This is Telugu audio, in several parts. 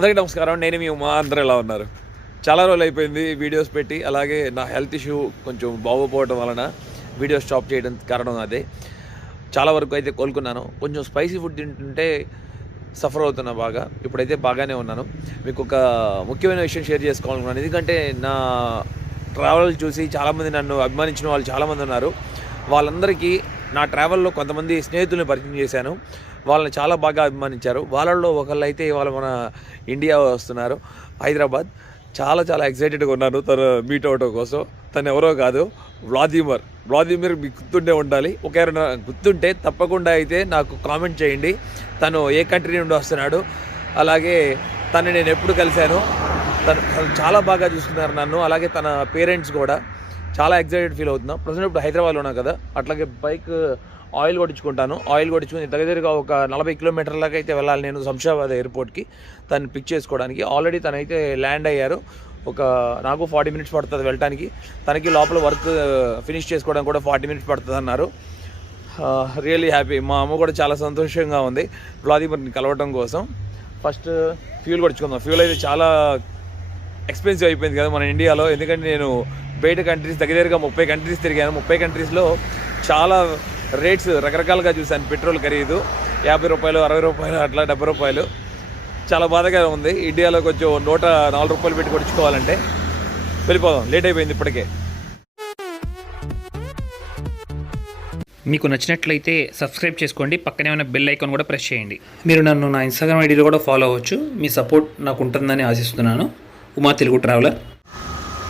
అందరికీ నమస్కారం. నేను మీ ఉమా. అందరూ ఎలా ఉన్నారు? చాలా రోజులు అయిపోయింది వీడియోస్ పెట్టి. అలాగే నా హెల్త్ ఇష్యూ కొంచెం బాగోపోవడం వలన వీడియోస్ స్టాప్ చేయడం కారణం అదే. చాలా వరకు అయితే కోలుకున్నాను. కొంచెం స్పైసీ ఫుడ్ తింటుంటే సఫర్ అవుతున్నా బాగా. ఇప్పుడైతే బాగానే ఉన్నాను. మీకు ఒక ముఖ్యమైన విషయం షేర్ చేసుకోవాలనుకున్నాను. ఎందుకంటే నా ట్రావెల్ చూసి చాలామంది నన్ను అభిమానించిన వాళ్ళు చాలామంది ఉన్నారు. వాళ్ళందరికీ నా ట్రావెల్లో కొంతమంది స్నేహితులను పరిచయం చేశాను. వాళ్ళని చాలా బాగా అభిమానించారు. వాళ్ళల్లో ఒకళ్ళు అయితే ఇవాళ మన ఇండియా వస్తున్నారు, హైదరాబాద్. చాలా ఎక్సైటెడ్గా ఉన్నాను తను మీట్ అవడం కోసం. తను ఎవరో కాదు, వ్లాదిమిర్ మీకు గుర్తుండే ఉండాలి. ఒకవేళ గుర్తుంటే తప్పకుండా అయితే నాకు కామెంట్ చేయండి తను ఏ కంట్రీ నుండి వస్తున్నాడు. అలాగే తను నేను ఎప్పుడు కలిశాను, తను చాలా బాగా చూసుకున్నారు నన్ను. అలాగే తన పేరెంట్స్ కూడా. చాలా ఎక్సైటెడ్ ఫీల్ అవుతున్నాం. ప్రజెంట్ ఇప్పుడు హైదరాబాద్లో ఉన్నాం కదా, అట్లాగే బైక్ ఆయిల్ కొట్టించుకుంటాను. ఆయిల్ కొట్టించుకుని దగ్గరగా ఒక 40 కిలోమీటర్లకి అయితే వెళ్ళాలి నేను శంషాబాద్ ఎయిర్పోర్ట్కి తను పిక్ చేసుకోవడానికి. ఆల్రెడీ తనైతే ల్యాండ్ అయ్యారు. నాకు 40 మినిట్స్ పడుతుంది వెళ్ళటానికి. తనకి లోపల వర్క్ ఫినిష్ చేసుకోవడానికి కూడా 40 మినిట్స్ పడుతుంది అన్నారు. Really happy. మా అమ్మ కూడా చాలా సంతోషంగా ఉంది వ్లాదిమిర్ని కలవటం కోసం. First fuel కొట్టించుకుందాం. ఫ్యూల్ అయితే చాలా ఎక్స్పెన్సివ్ అయిపోయింది కదా మన ఇండియాలో. ఎందుకంటే నేను బయట కంట్రీస్ దగ్గరగా 30 కంట్రీస్ తిరిగాను. 30 కంట్రీస్లో చాలా రేట్స్ రకరకాలుగా చూశాను. పెట్రోల్ ఖరీదు 50 రూపాయలు, 60 రూపాయలు, అట్లా 70 రూపాయలు. చాలా బాధగా ఉంది. ఇండియాలో కొంచెం 104 రూపాయలు పెట్టి కొట్టించుకోవాలంటే. వెళ్ళిపోదాం, లేట్ అయిపోయింది ఇప్పటికే. మీకు నచ్చినట్లయితే సబ్స్క్రైబ్ చేసుకోండి. పక్కనే ఉన్న బెల్ ఐకాన్ కూడా ప్రెస్ చేయండి. మీరు నన్ను నా ఇన్స్టాగ్రామ్ ఐడీలో కూడా ఫాలో అవ్వచ్చు. మీ సపోర్ట్ నాకు ఉంటుందని ఆశిస్తున్నాను. ఉమా తెలుగు ట్రావెలర్.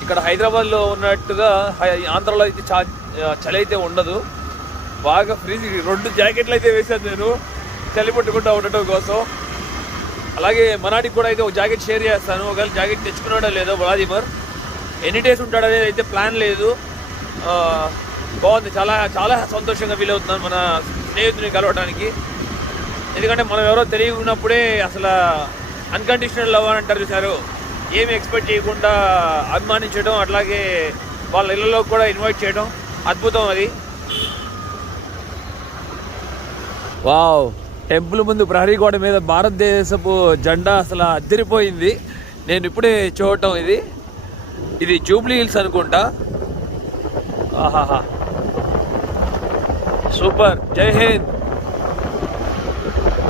ఇక్కడ హైదరాబాద్లో ఉన్నట్టుగా ఆంధ్రాలో అయితే చలి అయితే ఉండదు. బాగా ఫ్రీజ్. 2 జాకెట్లు అయితే వేసాను నేను చలి పట్టుకుంటూ ఉండటం కోసం. అలాగే మనాడికి కూడా అయితే ఒక జాకెట్ షేర్ చేస్తాను. ఒకవేళ జాకెట్ తెచ్చుకున్నాడో లేదో వ్లాదిమిర్. ఎన్ని డేస్ ఉంటాడనేది అయితే ప్లాన్ లేదు. బాగుంది. చాలా సంతోషంగా ఫీల్ అవుతున్నాను మన స్నేహితుని కలవడానికి. ఎందుకంటే మనం ఎవరో తెలియకున్నప్పుడే అసలు అన్కండిషనల్ లవ్ అని అంటారు చూసారు, ఏమి ఎక్స్పెక్ట్ చేయకుండా అభిమానించడం, అట్లాగే వాళ్ళ ఇళ్ళలో కూడా ఇన్వైట్ చేయడం అద్భుతం అది. వావ్, టెంపుల్ ముందు ప్రహరీ గోడ మీద భారతదేశపు జెండా అసలు అదిరిపోయింది. నేను ఇప్పుడే చూడటం. ఇది జూబ్లీ హిల్స్ అనుకుంటా. ఆహాహా, సూపర్. జై హింద్.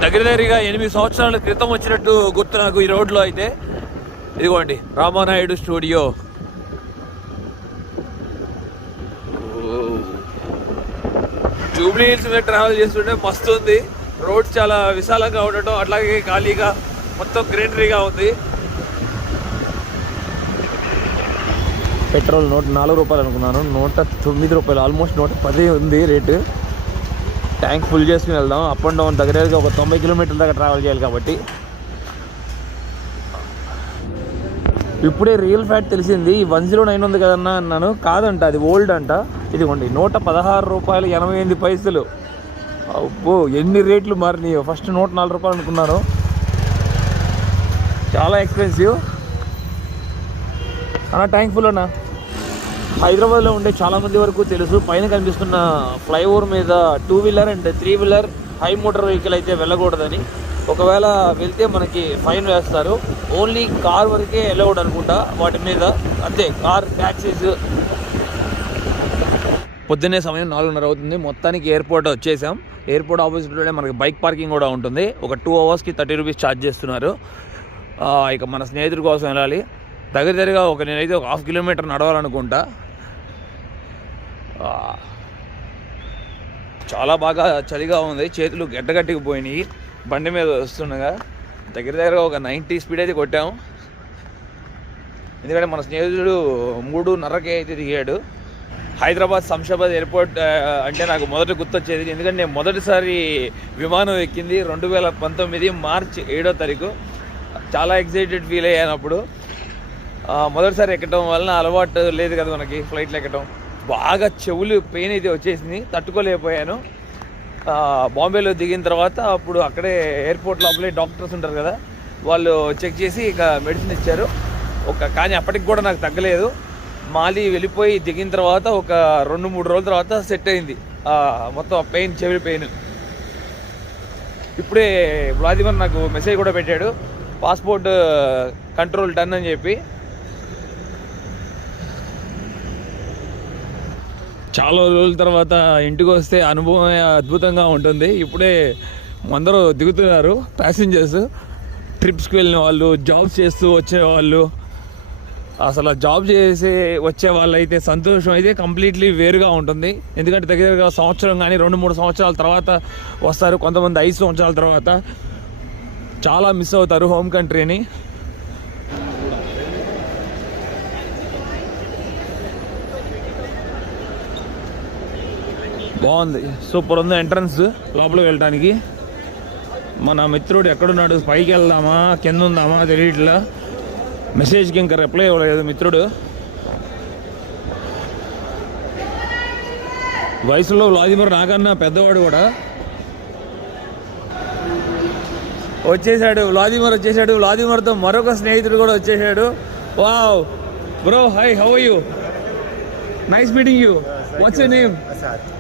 దగ్గరగా 8 సంవత్సరాల క్రితం వచ్చినట్టు గుర్తు నాకు ఈ రోడ్లో అయితే. ఇదిగోండి రామానాయుడు స్టూడియో. జూబ్లీ హిల్స్ మీద ట్రావెల్ చేస్తుంటే మస్తు ఉంది. రోడ్స్ చాలా విశాలంగా ఉండటం, అట్లాగే ఖాళీగా మొత్తం గ్రీనరీగా ఉంది. పెట్రోల్ 104 రూపాయలు అనుకున్నాను, 109 రూపాయలు, ఆల్మోస్ట్ 110 ఉంది రేటు. ట్యాంక్ ఫుల్ చేసుకుని వెళ్దాం. అప్ అండ్ డౌన్ దగ్గరగా ఒక 90 కిలోమీటర్ల దాకా ట్రావెల్ చేయాలి కాబట్టి. ఇప్పుడే రియల్ ఫ్యాక్ట్ తెలిసింది. 109 ఉంది కదన్నా అన్నాను. కాదంట, అది ఓల్డ్ అంట. ఇదిగోండి 116 రూపాయలు 88 పైసలు. అబ్బో, ఎన్ని రేట్లు మారినాయో. ఫస్ట్ 104 రూపాయలు అనుకున్నాను. చాలా ఎక్స్పెన్సివ్ అన్న. ట్యాంక్ ఫుల్ అన్న. హైదరాబాద్లో ఉండే చాలామంది వరకు తెలుసు, పైన కనిపిస్తున్న ఫ్లైఓవర్ మీద 2 wheeler and 3 wheeler high motor vehicle అయితే వెళ్ళకూడదని. ఒకవేళ వెళ్తే మనకి ఫైన్ వేస్తారు. ఓన్లీ కార్ వరకే అలౌడ్ అనుకుంటా వాటి మీద, అంతే. Car taxis. పొద్దున్నే సమయం 4:30 అవుతుంది. మొత్తానికి ఎయిర్పోర్ట్ వచ్చేసాం. ఎయిర్పోర్ట్ ఆపోజిట్లోనే మనకి బైక్ పార్కింగ్ కూడా ఉంటుంది. ఒక 2 అవర్స్కి 30 రూపీస్ ఛార్జ్ చేస్తున్నారు. ఇక మన స్నేహితుడి కోసం వెళ్ళాలి. దగ్గరగా నేనైతే ఒక 1/2 కిలోమీటర్ నడవాలనుకుంటా. చాలా బాగా చలిగా ఉంది. చేతులు గడ్డగట్టికి పోయినాయి బండి మీద వస్తుండగా. దగ్గరగా ఒక 90 స్పీడ్ అయితే కొట్టాము. ఎందుకంటే మన స్నేహితుడు 3:30కే అయితే దిగాడు. హైదరాబాద్ శంషాబాద్ ఎయిర్పోర్ట్ అంటే నాకు మొదట గుర్తొచ్చేది. ఎందుకంటే నేను మొదటిసారి విమానం ఎక్కింది 2019 మార్చి 7వ తారీఖు. చాలా ఎక్సైటెడ్ ఫీల్ అయ్యాను అప్పుడు. మొదటిసారి ఎక్కడం వలన అలవాటు లేదు కదా మనకి ఫ్లైట్లో ఎక్కడం. బాగా చెవులు పెయిన్ అయితే వచ్చేసింది, తట్టుకోలేకపోయాను. బాంబేలో దిగిన తర్వాత అప్పుడు అక్కడే ఎయిర్పోర్ట్ లోపలే డాక్టర్స్ ఉంటారు కదా, వాళ్ళు చెక్ చేసి ఇక మెడిసిన్ ఇచ్చారు. కానీ అప్పటికి కూడా నాకు తగ్గలేదు. మాలి వెళ్ళిపోయి దిగిన తర్వాత ఒక 2-3 రోజుల తర్వాత సెట్ అయింది మొత్తం పెయిన్, చెవి పెయిన్. ఇప్పుడే వ్లాదిమిర్ నాకు మెసేజ్ కూడా పెట్టాడు, పాస్పోర్ట్ కంట్రోల్ టర్న్ అని చెప్పి. చాలా రోజుల తర్వాత ఇంటికి వస్తే అనుభవం అద్భుతంగా ఉంటుంది. ఇప్పుడే అందరూ దిగుతున్నారు ప్యాసింజర్స్, ట్రిప్స్కి వెళ్ళిన వాళ్ళు, జాబ్స్ చేస్తూ వచ్చేవాళ్ళు. అసలు జాబ్ చేసి వచ్చే వాళ్ళు అయితే సంతోషం అయితే కంప్లీట్లీ వేరుగా ఉంటుంది. ఎందుకంటే దగ్గరగా సంవత్సరం కానీ 2-3 సంవత్సరాల తర్వాత వస్తారు, కొంతమంది 5 సంవత్సరాల తర్వాత. చాలా మిస్ అవుతారు హోమ్ కంట్రీని. బాగుంది, సూపర్ ఉంది ఎంట్రన్స్ లోపలికి వెళ్ళడానికి. మన మిత్రుడు ఎక్కడున్నాడు, పైకి వెళ్దామా కింద ఉందామా తెలియట్లా. మెసేజ్కి ఇంకా రిప్లై ఇవ్వలేదు మిత్రుడు. వయసులో వ్లాదిమిర్ నాకన్నా పెద్దవాడు కూడా. వచ్చేసాడు వ్లాదిమిర్, వచ్చేసాడు. వ్లాదిమిర్తో మరొక స్నేహితుడు కూడా వచ్చేసాడు. Wow bro, hi, how are you? Nice meeting you. What's your name?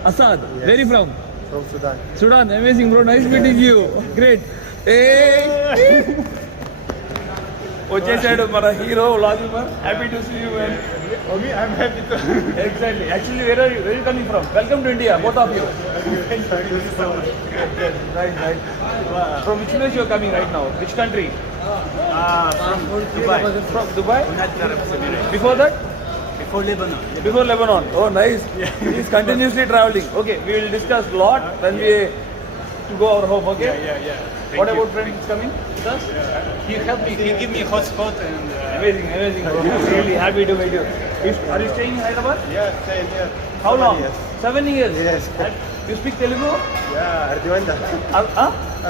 Asad. Where are you from? From Sudan. Sudan. Amazing, bro. Nice meeting you. Great. Hey. వచ్చేసాడు మన hero Vladimir. Happy to see you man. Okay, I'm happy to. Exactly. Actually, where are you coming from? Welcome to India, both of you. Thank you so much. Right. From which place you are coming right now? Which country? From Dubai. From Dubai. United Arab Emirates. Before that? Before Lebanon. Oh, nice. He's continuously traveling. Okay, we will discuss a lot when we go our home. Okay. Yeah. What about friends coming with us? He helped me. He gave me hotspot and. Amazing, bro. Really happy to meet you. Are you staying in Hyderabad? Yeah, staying here. How long? Yes. 7 years. Yes. You speak Telugu? Yeah, Ardiwanda.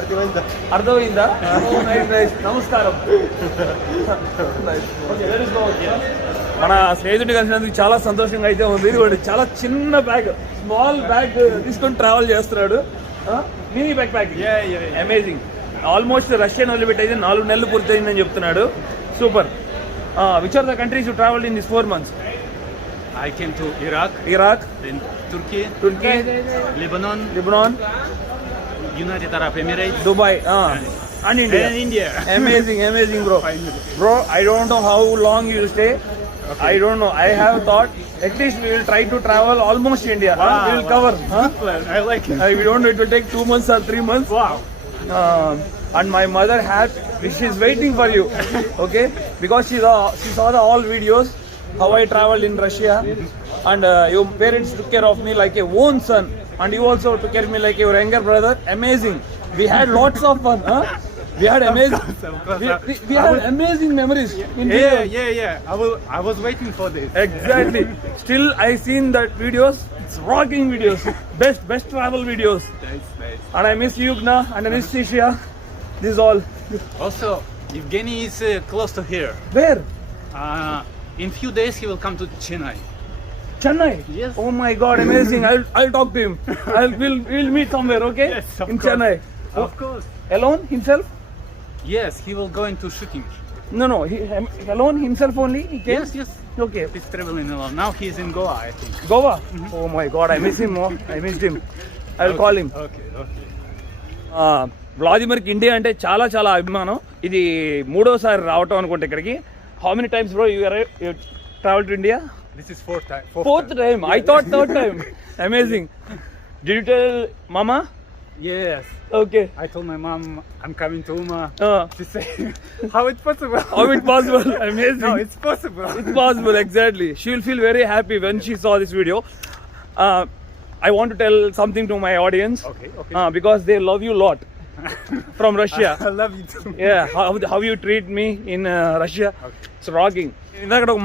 Ardiwanda. అర్థమైందా? Oh, nice. నమస్కారం. Nice. Okay, let us go. మన స్నేహితుడిని కలిసినందుకు చాలా సంతోషంగా అయితే ఉంది. ఇది చాలా చిన్న బ్యాగ్, స్మాల్ బ్యాగ్ తీసుకొని ట్రావెల్ చేస్తున్నాడు. Mini backpack. Amazing. Almost Russian వదిలిపెట్టి అయితే 4 నెలలు పూర్తయిందని చెప్తున్నాడు. Super. Which are the countries you travelled in this 4 months? I came to Iraq, then Turkey, Lebanon, United Arab Emirates, Dubai, and India. Amazing, bro. Bro, I don't know how long you will stay. Okay. I don't know. I have thought at least we will try to travel almost India. Wow, We will cover. Good plan. I like it. We don't know. It will take 2 months or 3 months. Wow. And my mother she's waiting for you. Okay, because she saw the all videos how I traveled in Russia, and your parents took care of me like a own son, and you also took care of me like your younger brother. Amazing. We had lots of fun. We had amazing. We had amazing memories. Yeah. I was waiting for this. Exactly. Still, I seen that videos. It's rocking videos. Best travel videos. Nice. And I miss Yugna and Anesthesia. This is all. Also, Evgeny is close to here. Where? In few days he will come to Chennai. Chennai. Yes. Oh my God, amazing. I'll talk to him. We'll meet somewhere. Okay. Yes, of in course. Chennai. Of course. Alone himself? Yes, he will go into shooting. No. He alone himself only. He came. Yes. Okay. He's traveling alone. Now he's in Goa, I think. Goa. Oh my God, I miss him. I missed him. I'll call him. Okay. వ్లాదిమిర్కి ఇండియా అంటే చాలా చాలా అభిమానం. ఇది 3వసారి రావటం అనుకుంటే ఇక్కడికి. How many times, bro, you traveled to India? This is fourth time. Fourth time. I thought third time. Amazing. Did you tell Mama? Yes. Okay. I told my mom I'm coming to Uma. She said, "How it's possible? How it possible? Amazing. No, it's possible. It's possible, exactly. She will feel very happy when she saw this video. I want to tell something to my audience. Okay. Because they love you a lot from Russia. I love you too. Yeah, how you treat me in Russia. Okay. It's rocking. ఇందాక ఒక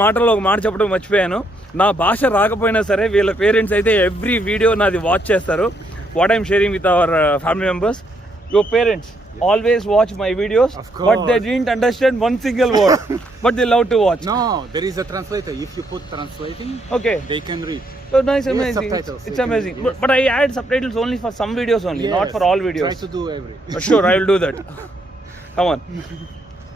మాట చెప్పడం మర్చిపోయాను. నా భాష రాకపోయినా సరే వీళ్ళ పేరెంట్స్ అయితే ఎవ్రీ వీడియో నాది వాచ్ చేస్తారు. What I'm sharing with our family members, your parents always watch my videos, but they didn't understand one single word, but they love to watch. No, there is a translator. If you put translating, Okay. they can read. So nice, Yes, amazing. subtitles. It's You can amazing. read, yes. But I add subtitles only for some videos only, not for all videos. Try to do every. Sure, I will do that. Come on.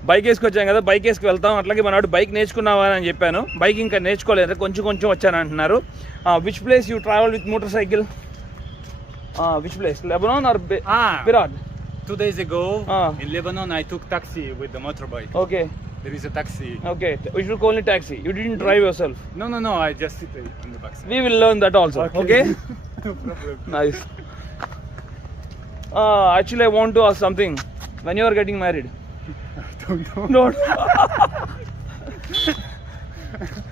Bike వేసుకొచ్చాం కదా, బైక్ వేసుకు వెళ్తాం. అట్లాగే మనవాడు బైక్ నేర్చుకున్నావా అని చెప్పాను. బైక్ ఇంకా నేర్చుకోలేదు, కొంచెం వచ్చాను అంటున్నారు. Which place you travel with motor cycle? Which place? Lebanon or Beirut? 2 days ago Ah. in Lebanon, I took taxi with the motorbike. Okay. There is a taxi. Okay. We should call it taxi. You didn't drive yourself. No. I just sit on the back side. We will learn that also. Okay. No problem. Nice. Actually, I want to ask something. When you are getting married? Don't know. No.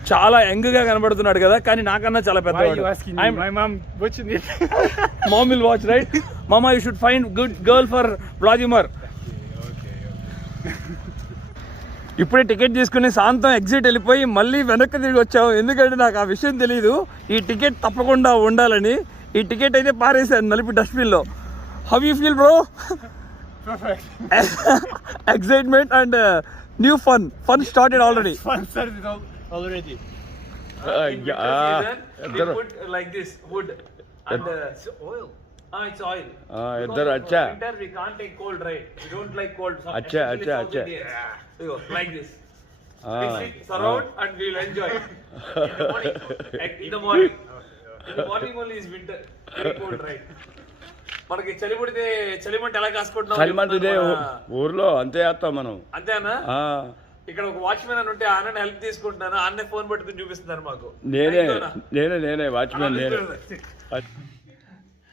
చాలా యంగ్గా కనబడుతున్నాడు కదా, కానీ నాకన్నా చాలా Why are you పెద్దవాడు. asking me? My mom watching it. Mom will watch, right? Mama, you should find good girl for Vladimir. Okay. ఇప్పుడే టికెట్ తీసుకుని శాంతం ఎగ్జిట్ వెళ్ళిపోయి మళ్ళీ వెనక్కి తిరిగి వచ్చావు, ఎందుకంటే నాకు ఆ విషయం తెలియదు. ఈ టికెట్ తప్పకుండా ఉండాలని ఈ టికెట్ అయితే పారేసాను నలిపి డస్ట్బిన్లో. How you feel bro? Perfect. Excitement and new fun started already. Fun started already. Like this wood and It's oil. it's oil. इधर अच्छा Winter we can't take cold, right? We don't like cold. अच्छा, especially अच्छा, South अच्छा. Indians. Like this. हाँ, We sit surround and we'll enjoy. In the morning. In the morning only is winter. Very cold, right? మనకి చలి పుడితే చలిమంట ఎలా కాసుకుంటున్నాం? చలిమంటే ఊర్లో అంతే వేస్తాం మనం. అంతేనా? ఆ, ఇక్కడ ఒక వాచ్మెన్ అని ఉంటే ఆనని హెల్ప్ తీసుకుంటాను, ఆన్నే ఫోన్ పట్టుకుని చూపిస్తున్నారు మాకు. నేనే వాచ్మెన్ నేనే.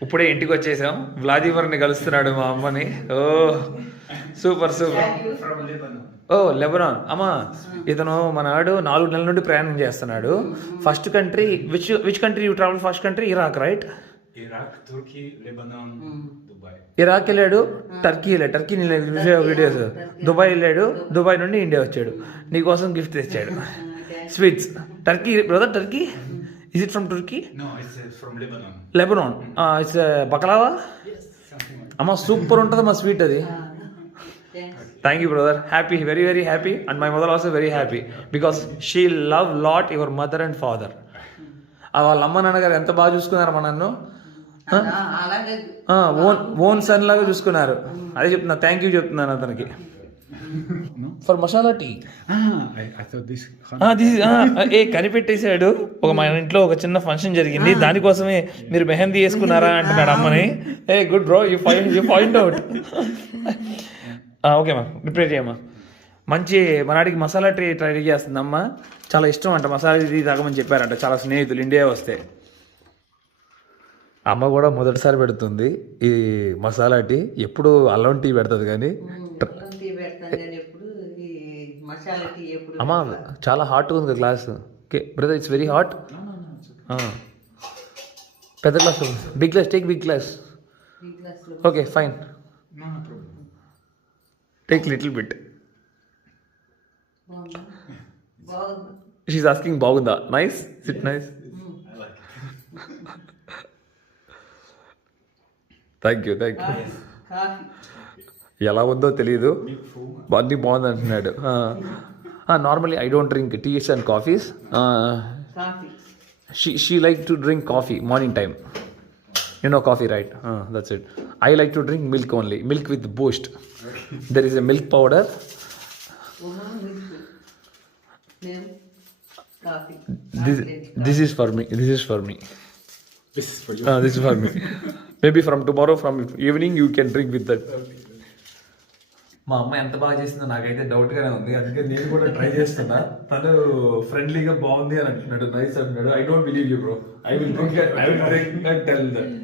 ఇప్పుడే ఇంటికి వచ్చేసాం. వ్లాదిమిర్ని కలుస్తున్నాడు మా అమ్మని. ఓ సూపర్. ఓ లెబనాన్. అమ్మా ఇతను మనవాడు 4 నెలల నుండి ప్రయాణం చేస్తున్నాడు. First country which country you travel? First country Iraq, right? Iraq, Turkey, Lebanon, Dubai. Iraq వెళ్ళాడు, టర్కీ వెళ్ళాడు, టర్కీ వీడియోస్, దుబాయ్ వెళ్ళాడు, దుబాయ్ నుండి ఇండియా వచ్చాడు, నీకోసం గిఫ్ట్ తెచ్చాడు, sweets. Turkey brother, Turkey is it from Turkey? No, it's from Lebanon. Lebanon. It's baklava. అమ్మ సూపర్ ఉంటుంది మా స్వీట్ అది. Thank you brother. Happy, very very happy. And my mother also very happy because she love lot your mother and father. వాళ్ళ అమ్మ నాన్నగారు ఎంత బాగా చూసుకున్నారు మా నన్ను. ఓన్ సన్ లాగా చూసుకున్నారు. అదే చెప్తున్నా, థ్యాంక్ యూ చెప్తున్నాను అతనికి. For masala tea. I thought this. కనిపెట్టేశాడు. మా ఇంట్లో ఒక చిన్న ఫంక్షన్ జరిగింది, దానికోసమే మీరు మెహందీ వేసుకున్నారా అంటున్నాడు అమ్మని. Good bro, you find out. Okay మా, ప్రిపేర్ చేయమ్మా. మంచి మనాడికి మసాలా టీ ట్రై చేస్తుంది అమ్మ. చాలా ఇష్టం అంట మసాలా టీ తాగమని చెప్పారంట చాలా స్నేహితులు ఇండియా వస్తే. అమ్మ కూడా మొదటిసారి పెడుతుంది ఈ మసాలా టీ. ఎప్పుడు అల్లం టీ పెడుతుంది కానీ అమ్మ చాలా హాట్గా ఉంది glass. Okay brother, it's very hot. పెద్ద glass, big glass, take big glass. Okay fine, take little bit. She's asking బాగుందా? Nice, it nice. Thank you. ఎలా ఉందో తెలియదు, అన్నీ బాగుంది అంటున్నాడు. Normally I don't drink teas and coffees. She like to drink coffee morning time. You know coffee, right? That's it. I like to drink milk only. Milk with boost. There is a milk powder. This is for me. This is for you. This is for me. Maybe from tomorrow, from evening, you can drink with that. మా అమ్మ ఎంత బాగా చేసిందో నాకైతే డౌట్గానే ఉంది, అందుకే నేను కూడా ట్రై చేస్తున్నా. తను ఫ్రెండ్లీగా బాగుంది అని అంటున్నాడు, నైస్ అంటున్నాడు. I don't believe you bro. I will drink and tell that.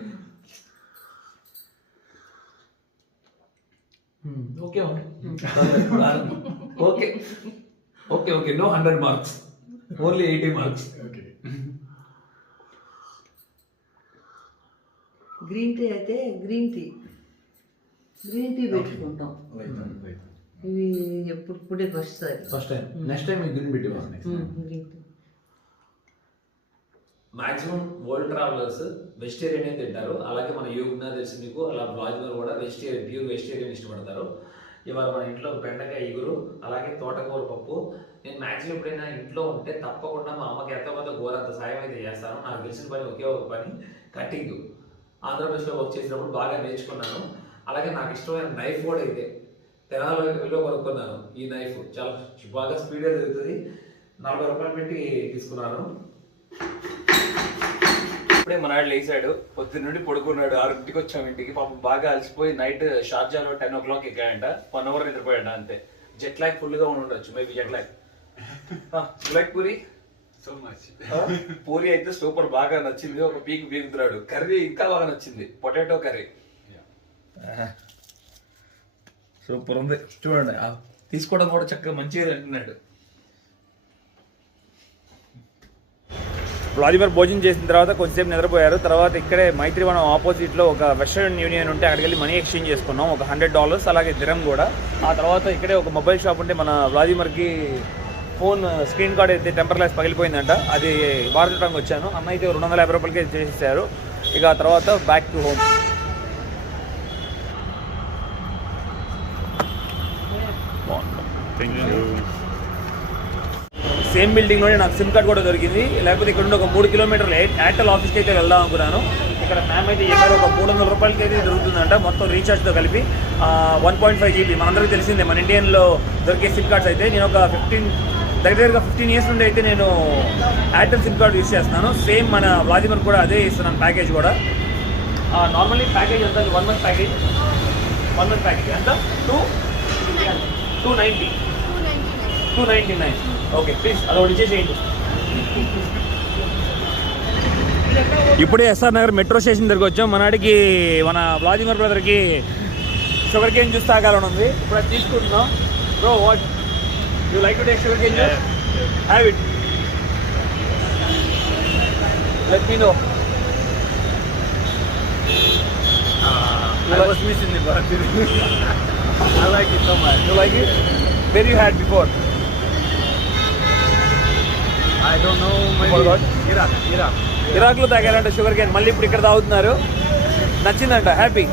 Okay okay okay okay, no 100 marks, only 80 marks. Okay. Green tea అయితే గ్రీన్ టీ పెట్టుకుంటాం. ఇవి ఎప్పుడే వస్తాయి. First time, next time green పెట్టి green tea. Maximum world travellers vegetarian తింటారు. అలాగే మన యోగునా తెలిసి మీకు, అలా వ్లాదిమిర్ కూడా వెజిటేరియన్, ప్యూర్ వెజిటేరియన్ ఇష్టపడతారు. ఇవాళ మన ఇంట్లో బెండకాయ ఇగురు, అలాగే తోటకూర పప్పు. నేను మ్యాక్సిమం ఎప్పుడైనా ఇంట్లో ఉంటే తప్పకుండా మా అమ్మకి ఎంత కొంత గోరంత సాయం అయితే చేస్తాను. నాకు తెలిసిన పని ఒకే ఒక పని, కటింగ్. ఆంధ్రప్రదేశ్లో వర్క్ చేసినప్పుడు బాగా నేర్చుకున్నాను. అలాగే నాకు ఇష్టమైన నైఫ్ కూడా అయితే తెనాలిలో కొనుక్కున్నాను. ఈ నైఫ్ చాలా బాగా స్పీడ్గా తిరుగుతుంది. 40 రూపాయలు పెట్టి తీసుకున్నాను. ఇప్పుడే మన ఆడు లేచాడు, పొద్దున్న నుండి పడుకున్నాడు. 6ంటికి వచ్చాము ఇంటికి. పాపం బాగా అలసిపోయి నైట్ షార్జాలో 10 o'clock ఎక్కాడంట. 1 hour నిద్రపోయాడు అంతే. జెట్ లాగ్ ఫుల్ గా ఉండొచ్చు, maybe jet lag. Like puri So much. Puri అయితే సూపర్, బాగా నచ్చింది. ఒక పీక్ పీకుతున్నాడు. కర్రీ ఇంకా బాగా నచ్చింది, పొటాటో కర్రీ. సూపర్ ఉంది చూడండి. తీసుకోవడం కూడా చక్కగా మంచిగా తింటున్నాడు. వ్లాదిమిర్ భోజనం చేసిన తర్వాత కొంచెంసేపు నిద్రపోయారు. తర్వాత ఇక్కడే మైత్రివనం ఆపోజిట్లో ఒక వెస్టర్న్ యూనియన్ ఉంటే అక్కడికి వెళ్ళి మనీ ఎక్స్చేంజ్ చేసుకున్నాం, ఒక $100, అలాగే దిరం కూడా. ఆ తర్వాత ఇక్కడే ఒక మొబైల్ షాప్ ఉంటే మన వ్లాదిమిర్కి ఫోన్ స్క్రీన్ కార్డ్ అయితే టెంపర్ గ్లాస్ పగిలిపోయిందంట, అది మార్చడానికి వచ్చాను. అన్న అయితే $250 చేసేసారు. ఇక ఆ తర్వాత బ్యాక్ టు హోమ్. సేమ్ బిల్డింగ్లోనే నాకు సిమ్ కార్డ్ కూడా దొరికింది. లేకపోతే ఇక్కడ నుండి ఒక 3 kilometers ఎయిర్టెల్ ఆఫీస్కి అయితే వెళ్దాం అనుకున్నాను. ఇక్కడ మ్యామ్ అయితే చెప్పారు ఒక $300 అయితే దొరుకుతుందంట మొత్తం రీఛార్జ్తో కలిపి. 1.5 GB మనందరికీ తెలిసిందే మన ఇండియన్లో దొరికే సిమ్ కార్డ్స్ అయితే. నేను ఒక దగ్గరగా 15 years నుండి అయితే నేను ఎయిర్టెల్ సిమ్ కార్డ్ యూస్ చేస్తున్నాను. సేమ్ మన వ్లాదిమిర్ కూడా అదే ఇస్తున్నాను ప్యాకేజ్ కూడా. నార్మల్లీ ప్యాకేజ్ ఎంత? 1 month ప్యాకేజ్. 1 month ప్యాకేజ్ ఎంత? 299. ఓకే ప్లీజ్ అదొకటి ఇచ్చేసేయండి. ఇప్పుడే ఎస్ఆర్ నగర్ మెట్రో స్టేషన్ దగ్గరికి వచ్చాం. మనకి మన వ్లాదిమిర్ బ్రదర్కి షుగర్ కేన్ జ్యూస్ తాగాలని ఉంది. ఇప్పుడు అది తీసుకుంటున్నాం. Bro what you like to take sugarcane juice? Have it. Let me know. I was missing it, but I like it so much. You like it? Where you had before? I don't know, maybe Forgot? Iraq. ఇరాక్లో తాగారంట షుగర్ కేన్, మళ్ళీ ఇప్పుడు ఇక్కడ తాగుతున్నారు. నచ్చిందంట, హ్యాపీ.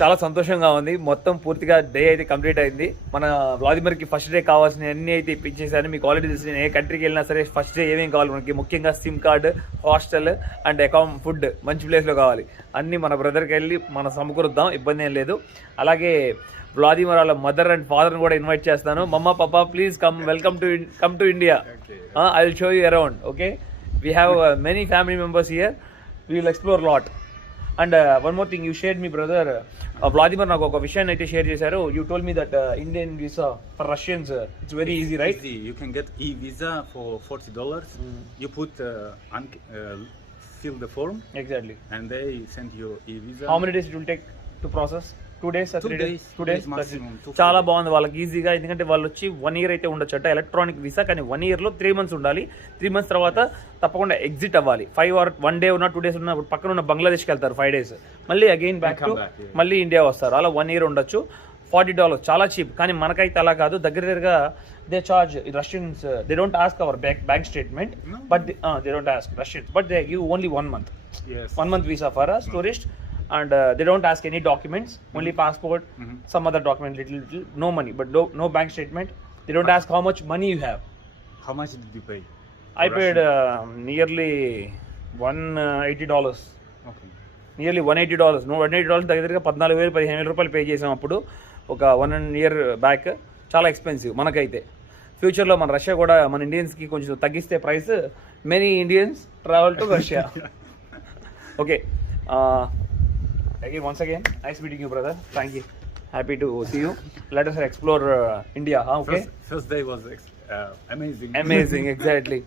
చాలా సంతోషంగా ఉంది. మొత్తం పూర్తిగా డే అయితే కంప్లీట్ అయింది. మన వ్లాదిమిర్కి ఫస్ట్ డే కావాల్సిన అన్నీ అయితే ఇప్పించేసాను. మీకు ఆల్రెడీ తెలిసి నేను ఏ కంట్రీకి వెళ్ళినా సరే ఫస్ట్ డే ఏమేమి కావాలి మనకి, ముఖ్యంగా SIM card, hostel and food మంచి ప్లేస్లో కావాలి. అన్నీ మన బ్రదర్కి వెళ్ళి మనం సమకూరుద్దాం, ఇబ్బంది ఏం లేదు. అలాగే వ్లాదిమిర్ వాళ్ళ మదర్ అండ్ ఫాదర్ని కూడా ఇన్వైట్ చేస్తాను. మమ్మ పాపా please come to India. I will show you around. Okay, we have many family members here, we will explore lot. And one more thing you shared me brother Vladimir నాకు ఒక విషయాన్ని అయితే షేర్ చేశారు. You told me that Indian visa for Russians it's very easy, right? Easy. You can get e-visa for $40. You put fill the form. Exactly. And they send you e-visa. How many days it will take to process? 2 days or 3 days? 2 days maximum. చాలా బాగుంది వాళ్ళకి ఈజీగా. ఎందుకంటే వాళ్ళు వచ్చి 1 year అయితే ఉండొచ్చట ఎలక్ట్రానిక్ వీసా, కానీ 1 yearలో 3 months ఉండాలి. 3 months తర్వాత తప్పకుండా ఎగ్జిట్ అవ్వాలి. 5 or 1 day ఉన్న 2 days ఉన్న పక్కన ఉన్న బంగ్లాదేశ్కి వెళ్తారు 5 days, మళ్ళీ అగైన్ బ్యాక్ టు మళ్ళీ ఇండియా వస్తారు. అలా 1 year ఉండొచ్చు. $40 చాలా చీప్. కానీ మనకైతే అలా కాదు, దగ్గరగా they charge Russians. They don't ask hour bank statement, but they don't ask Russians, but they give only 1 month. Yes. 1 month visa for us tourist, and they don't ask any documents, only passport, some other document, little, no money, but no bank statement. They don't ask how much money you have. How much did you pay? I paid nearly $180. Okay. Nearly $180. $180 దగ్గరగా 14,000-15,000 రూపాయలు పే చేసాం అప్పుడు, ఒక 1 year బ్యాక్. చాలా ఎక్స్పెన్సివ్ మనకైతే. ఫ్యూచర్లో మన రష్యా కూడా మన ఇండియన్స్కి కొంచెం తగ్గిస్తే price, many Indians travel to Russia. Okay, again once again nice meeting you brother, thank you, happy to see you. Let us explore India, huh? Okay, First day was amazing exactly.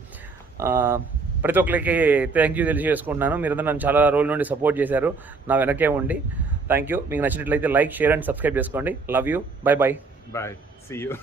ప్రతి ఒక్కరికి థ్యాంక్ యూ తెలియజేసుకుంటున్నాను. మీరందరూ నన్ను చాలా రోజుల నుండి సపోర్ట్ చేశారు, నా వెనకే ఉండి. Thank you. మీకు నచ్చినట్లయితే లైక్, షేర్ అండ్ సబ్స్క్రైబ్ చేసుకోండి. Love you, by by. Bye. See you.